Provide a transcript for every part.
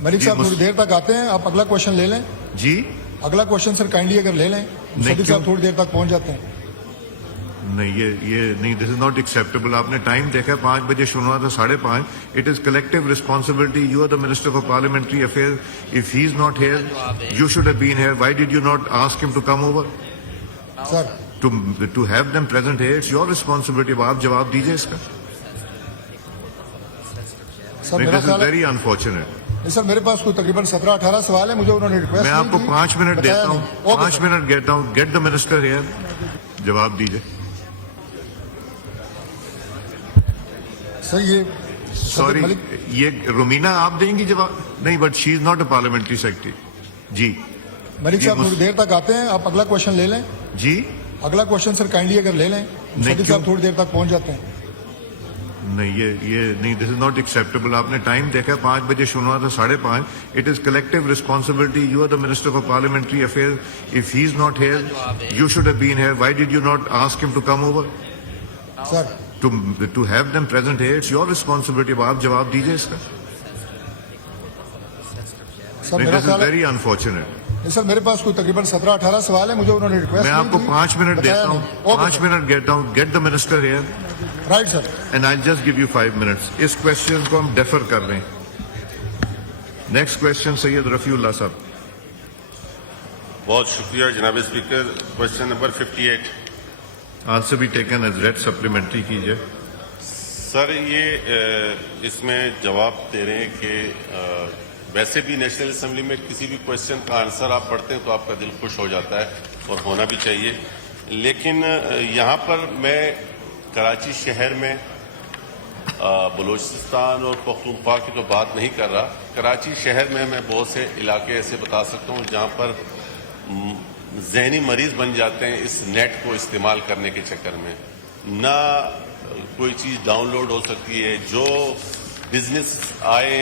मलिक साहब थोड़ी देर तक आते हैं, आप अगला क्वेश्चन ले लें। जी अगला क्वेश्चन सर काइंडली अगर ले लें, सदी साहब थोड़ी देर तक पहुंच जाते हैं। नहीं, ये नहीं, दिस इज नॉट एक्सेप्टेबल। आपने टाइम देखा, 5 बजे शुरू हुआ था, 5:30। It is collective responsibility. You are the minister for parliamentary affair. If he is not here, you should have been here. Why did you not ask him to come over? Sir to have them present here, it's your responsibility. अब आप जवाब दीजिए इसका। Sir मेरा this is ख्याल है, very unfortunate. नहीं sir मेरे पास कोई तकरीबन 17-18 सवाल है, मुझे उन्होंने रिक्वेस्ट मैं आपको 5 मिनट देता हूँ, 5 मिनट देता हूँ। गेट द मिनिस्टर हियर, जवाब दीजिए। सर ये सॉरी, ये रुमीना आप देंगी जवाब? नहीं, but she is not a parliamentary secretary. जी मलिक साहब थोड़ी देर तक आते हैं, आप अगला क्वेश्चन ले लें। जी, अगला क्वेश्चन सर काइंडली अगर ले लें, सदी साहब थोड़ी देर तक पहुंच जाते हैं। नहीं, ये नहीं, दिस इज नॉट एक्सेप्टेबल। आपने टाइम देखा, 5 बजे शुरू हुआ था, 5:30। It is collective responsibility. You are the minister for parliamentary affair. If he is not here, you should have been here. Why did you not ask him to come over? Sir to have them present here, it's your responsibility. अब आप जवाब दीजिए इसका। Sir नहीं, मेरा this is ख्याल है, very unfortunate. नहीं सर मेरे पास कोई तकरीबन 17-18 सवाल है, मुझे उन्होंने रिक्वेस्ट मैं आपको 5 मिनट देता हूँ, 5 मिनट देता हूँ। Get the minister here right sir. And I just give you 5 minutes. इस क्वेश्चन को हम डेफर कर रहे हैं। नेक्स्ट क्वेश्चन सैयद रफीउल्लाह साहब। बहुत शुक्रिया जनाब स्पीकर। Question number 58। आंसर भी टेकन एज रेड, सप्लीमेंट्री कीजिए। सर ये इसमें जवाब दे रहे हैं कि वैसे भी नेशनल असेंबली में किसी भी क्वेश्चन का आंसर आप पढ़ते हैं तो आपका दिल खुश हो जाता है, और होना भी चाहिए। लेकिन यहाँ पर मैं कराची शहर में बलूचिस्तान और पख्तूनख्वा की तो बात नहीं कर रहा। कराची शहर में मैं बहुत से इलाके ऐसे बता सकता हूँ जहाँ पर जहनी मरीज बन जाते हैं इस नेट को इस्तेमाल करने के चक्कर में। ना कोई चीज़ डाउनलोड हो सकती है, जो बिजनेस आए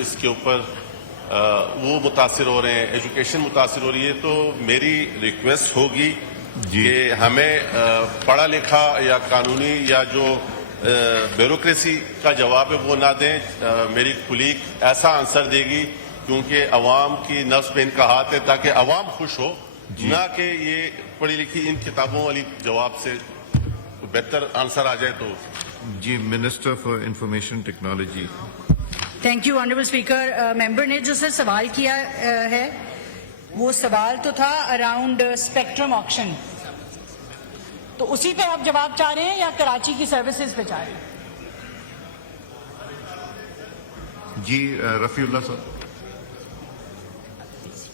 इसके ऊपर वो मुतासिर हो रहे हैं, एजुकेशन मुतासिर हो रही है। तो मेरी रिक्वेस्ट होगी कि हमें पढ़ा लिखा या कानूनी या जो ब्यूरोक्रेसी का जवाब है वो ना दें। मेरी कुलीग ऐसा आंसर देगी क्योंकि अवाम की नफ्स पे इनका हाथ है, ताकि अवाम खुश हो, ना कि ये पढ़ी लिखी इन किताबों वाली जवाब से बेहतर आंसर आ जाए। तो जी, minister for information technology. Thank you honourable speaker. Member ने जो सर सवाल किया है वो सवाल तो था अराउंड स्पेक्ट्रम ऑक्शन, तो उसी पे आप जवाब चाह रहे हैं या कराची की सर्विसेज पे चाह रहे हैं? जी रफीउल्लाह साहब,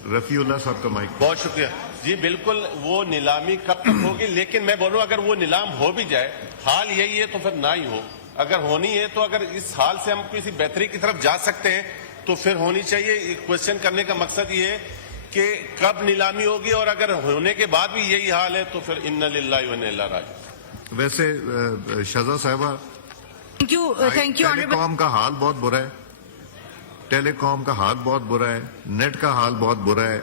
रफीउल्लाह साहब का माइक। बहुत शुक्रिया जी। बिल्कुल, वो नीलामी कब तक होगी, लेकिन मैं बोलूं अगर वो नीलाम हो भी जाए, हाल यही है तो फिर ना ही हो। अगर होनी है तो अगर इस हाल से हम किसी बेहतरी की तरफ जा सकते हैं तो फिर होनी चाहिए। क्वेश्चन करने का मकसद ये है कि कब नीलामी होगी, और अगर होने के बाद भी यही हाल है तो फिर इन्ना लिल्लाहि व इन्ना इलैहि राजिऊन। वैसे शजा साहबा, थैंक यू ऑनरेबल। टेलीकॉम का हाल बहुत बुरा है, टेलीकॉम का हाल बहुत बुरा है, नेट का हाल बहुत बुरा है।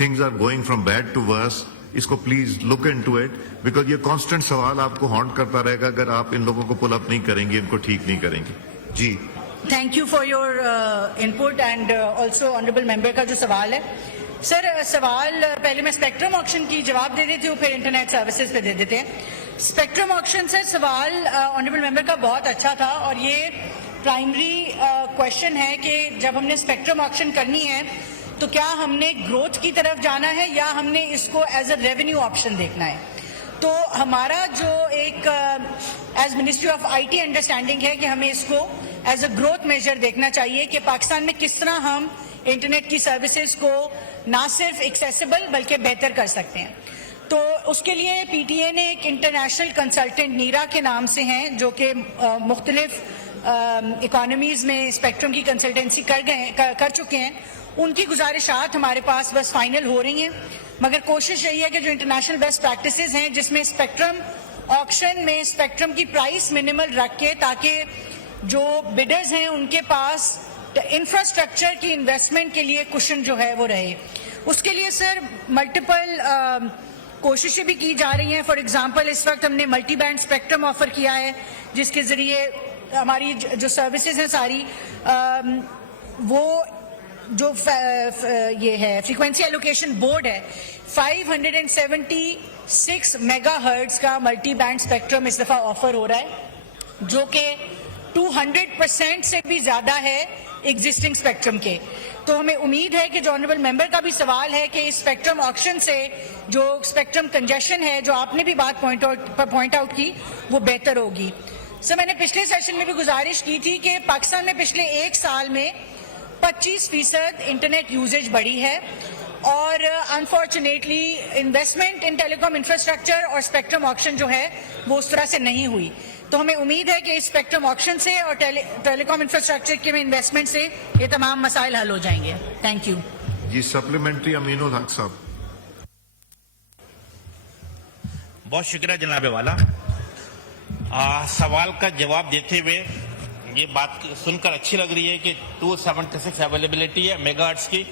Things are going from bad to worse. इसको please look into it, because ये कांस्टेंट सवाल आपको हॉन्ट करता रहेगा अगर आप इन लोगों को पुल अप नहीं करेंगे, इनको ठीक नहीं करेंगे। जी thank you for your input and also honourable member का जो सवाल है सर, सवाल पहले मैं स्पेक्ट्रम ऑक्शन की जवाब दे देती हूँ, फिर इंटरनेट सर्विसेज पे दे देते हैं। स्पेक्ट्रम ऑक्शन सर, सवाल ऑनरेबल मेंबर का बहुत अच्छा था, और ये प्राइमरी क्वेश्चन है कि जब हमने स्पेक्ट्रम ऑक्शन करनी है तो क्या हमने ग्रोथ की तरफ जाना है या हमने इसको एज अ रेवेन्यू ऑप्शन देखना है। तो हमारा जो एक as ministry of IT understanding है कि हमें इसको एज अ ग्रोथ मेजर देखना चाहिए कि पाकिस्तान में किस तरह हम इंटरनेट की सर्विसेज को ना सिर्फ एक्सेसिबल बल्कि बेहतर कर सकते हैं। तो उसके लिए पीटीए ने एक इंटरनेशनल कंसल्टेंट नीरा के नाम से हैं, जो कि मुख्तलिफ इकोनॉमीज में स्पेक्ट्रम की कंसल्टेंसी कर चुके हैं। उनकी गुजारिशात हमारे पास बस फाइनल हो रही हैं, मगर कोशिश यही है कि जो इंटरनेशनल बेस्ट प्रैक्टिसेस हैं जिसमें स्पेक्ट्रम ऑक्शन में स्पेक्ट्रम की प्राइस मिनिमल रख के, ताकि जो बिडर्स हैं उनके पास इंफ्रास्ट्रक्चर की इन्वेस्टमेंट के लिए कुशन जो है वो रहे। उसके लिए सर मल्टीपल कोशिशें भी की जा रही हैं। फॉर एग्जांपल इस वक्त हमने मल्टी बैंड स्पेक्ट्रम ऑफर किया है, जिसके जरिए हमारी जो सर्विसेज हैं सारी वो جو یہ ہے فریکوینسی ایلوکیشن بورڈ ہے 576 میگا ہرٹز کا ملٹی بینڈ اسپیکٹرم اس دفعہ آفر ہو رہا ہے جو کہ 200% سے بھی زیادہ ہے ایگزسٹنگ اسپیکٹرم کے. تو ہمیں امید ہے کہ جو آنریبل ممبر کا بھی سوال ہے کہ اس اسپیکٹرم آکشن سے جو اسپیکٹرم کنجیشن ہے جو آپ نے بھی بات پوائنٹ آؤٹ کی وہ بہتر ہوگی. سر میں نے پچھلے سیشن میں بھی گزارش کی تھی کہ پاکستان میں پچھلے ایک سال میں 25% انٹرنیٹ یوزیج بڑھی ہے اور unfortunately investment in telecom infrastructure اور اسپیکٹرم آکشن جو ہے وہ اس طرح سے نہیں ہوئی. تو ہمیں امید ہے کہ اس اسپیکٹرم آکشن سے اور ٹیلی کام انفراسٹرکچر کے انویسٹمنٹ سے یہ تمام مسائل حل ہو جائیں گے. Thank you. جی سپلیمنٹری امین الحق صاحب. بہت شکریہ جناب والا. سوال کا جواب دیتے ہوئے یہ بات سن کر اچھی لگ رہی ہے کہ 276 اویلیبلٹی ہے میگا ہرٹز کی.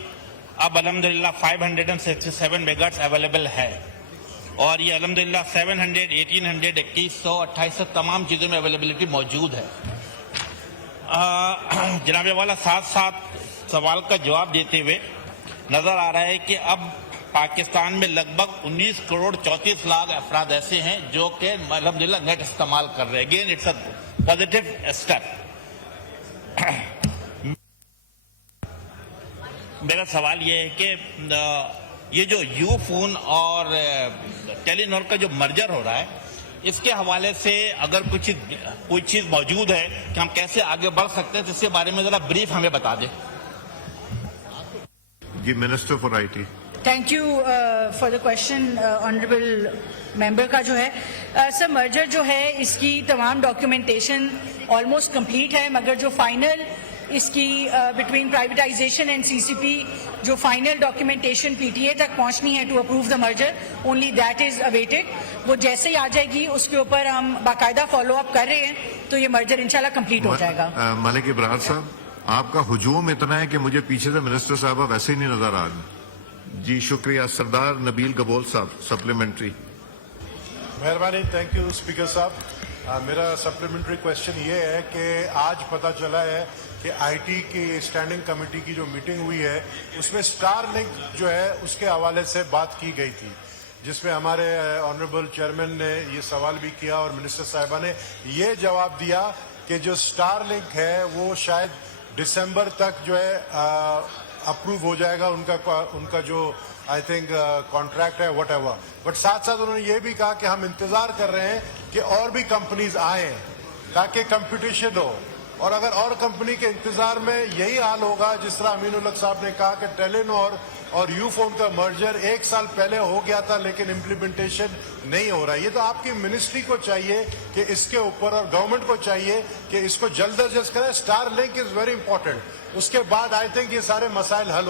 اب الحمدللہ 567 میگا ہرٹز اویلیبل ہے اور یہ الحمدللہ 700 1800 2100 2800 تمام چیزوں میں اویلیبلٹی موجود ہے. جناب والا ساتھ ساتھ سوال کا جواب دیتے ہوئے نظر آ رہا ہے کہ اب پاکستان میں لگ بھگ 19 کروڑ 34 لاکھ افراد ایسے ہیں جو کہ الحمدللہ نیٹ استعمال کر رہے ہیں. Again it's a positive step. میرا سوال یہ ہے کہ یہ جو یو فون اور ٹیلی نور کا جو مرجر ہو رہا ہے اس کے حوالے سے اگر کوئی چیز موجود ہے کہ ہم کیسے آگے بڑھ سکتے ہیں تو اس کے بارے میں ذرا بریف ہمیں بتا دیں. جی minister for I T. Thank you for the question honourable member کا جو ہے سر مرجر جو ہے اس کی تمام ڈاکیومنٹیشن آلموسٹ کمپلیٹ ہے مگر جو فائنل اس کی between privatisation and C C P جو final documentation P T A تک پہنچنی ہے to approve the merger only that is awaited. وہ جیسے ہی آ جائے گی اس کے اوپر ہم باقاعدہ فالو اپ کر رہے ہیں تو یہ مرجر انشاءاللہ کمپلیٹ ہو جائے گا. ملک ابرار صاحب آپ کا ہجوم اتنا ہے کہ مجھے پیچھے سے منسٹر صاحبہ ویسے ہی نہیں نظر آ رہے. جی شکریہ. سردار نبیل گبول صاحب سپلیمنٹری. مہربانی. تھینک یو اسپیکر صاحب. میرا سپلیمنٹری کوشچن یہ ہے کہ آج پتہ چلا ہے کہ آئی ٹی کی اسٹینڈنگ کمیٹی کی جو میٹنگ ہوئی ہے اس میں اسٹار لنک جو ہے اس کے حوالے سے بات کی گئی تھی جس میں ہمارے آنریبل چیئرمین نے یہ سوال بھی کیا اور منسٹر صاحبہ نے یہ جواب دیا کہ جو اسٹار لنک ہے وہ شاید دسمبر تک جو ہے اپروو ہو جائے گا ان کا جو آئی تھنک کانٹریکٹ ہے وٹ ایور. بٹ ساتھ ساتھ انہوں نے یہ بھی کہا کہ ہم انتظار کر رہے ہیں کہ اور بھی کمپنیز آئیں تاکہ کمپٹیشن ہو. اور اگر اور کمپنی کے انتظار میں یہی حال ہوگا جس طرح امین الحق صاحب نے کہا کہ ٹیلی نور اور یو فون کا مرجر 1 سال پہلے ہو گیا تھا لیکن امپلیمنٹیشن نہیں ہو رہا ہے. یہ تو آپ کی منسٹری کو چاہیے کہ اس کے اوپر اور گورنمنٹ کو چاہیے کہ اس کو جلد از جلد کریں. Starlink is very important. اس کے بعد آئی تھنک یہ سارے مسائل حل ہو